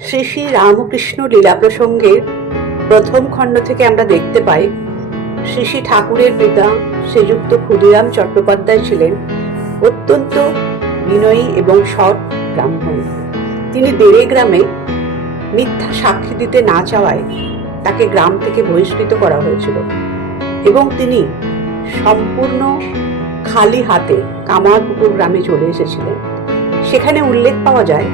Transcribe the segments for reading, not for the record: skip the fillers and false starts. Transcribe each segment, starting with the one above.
শ্রী শ্রী রামকৃষ্ণ লীলা প্রসঙ্গের প্রথম খণ্ড থেকে আমরা দেখতে পাই শ্রী শ্রী ঠাকুরের পিতা শ্রীযুক্ত ক্ষুদিরাম চট্টোপাধ্যায় ছিলেন অত্যন্ত বিনয়ী এবং সৎ ব্রাহ্মণ। তিনি দেড়ে গ্রামে মিথ্যা সাক্ষী দিতে না চাওয়ায় তাকে গ্রাম থেকে বহিষ্কৃত করা হয়েছিল এবং তিনি সম্পূর্ণ খালি হাতে কামারপুকুর গ্রামে চলে এসেছিলেন। সেখানে উল্লেখ পাওয়া যায়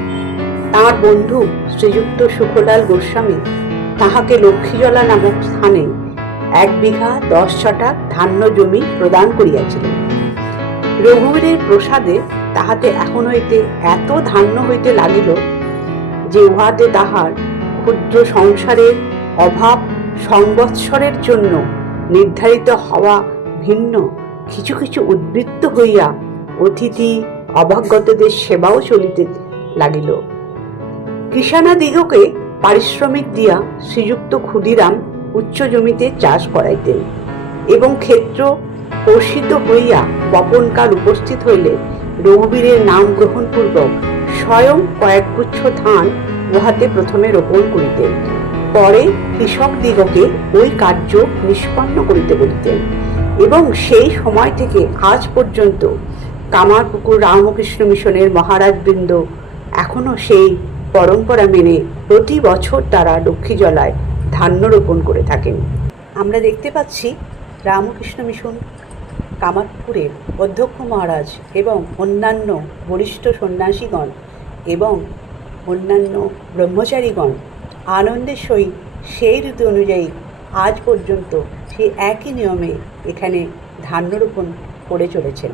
তাঁর বন্ধু শ্রীযুক্ত সুখলাল গোস্বামী তাহাকে লক্ষ্মীজলা নামক স্থানে 1 বিঘা 10 ছটাক ধান্য জমি প্রদান করিয়াছিলেন। রঘুবীরের প্রসাদে তাহাতে এখন হইতে এত ধান্য হইতে লাগিল যে উহাতে তাহার ক্ষুদ্র সংসারের অভাব সংবৎসরের জন্য নির্ধারিত হওয়া ভিন্ন কিছু কিছু উদ্বৃত্ত হইয়া অতিথি অভাগ্যদের সেবাও চলিতে লাগিল। কৃষাণাদিগকে পারিশ্রমিক দিয়া শ্রীযুক্ত ক্ষুদিরাম উচ্চ জমিতে চাষ করাইতেন এবং ক্ষেত্র পোষিত হইয়া বপনকাল উপস্থিত হইলে রঘুবীরের নাম গ্রহণপূর্বক স্বয়ং কয়েকগুচ্ছ ধান উহাতে প্রথমে রোপণ করিতেন, পরে কৃষক দিগকে ওই কার্য নিষ্পন্ন করিতে বলিতেন এবং সেই সময় থেকে আজ পর্যন্ত কামারপুকুর রামকৃষ্ণ মিশনের মহারাজবৃন্দ এখনো সেই পরম্পরা মেনে প্রতি বছর তারা লক্ষ্মীজলায় ধান্য রোপণ করে থাকেন। আমরা দেখতে পাচ্ছি রামকৃষ্ণ মিশন কামারপুকুরের অধ্যক্ষ মহারাজ এবং অন্যান্য বরিষ্ঠ সন্ন্যাসীগণ এবং অন্যান্য ব্রহ্মচারীগণ আনন্দের সহিত সেই রীতি অনুযায়ী আজ পর্যন্ত সেই একই নিয়মে এখানে ধান্য রোপণ করে চলেছেন।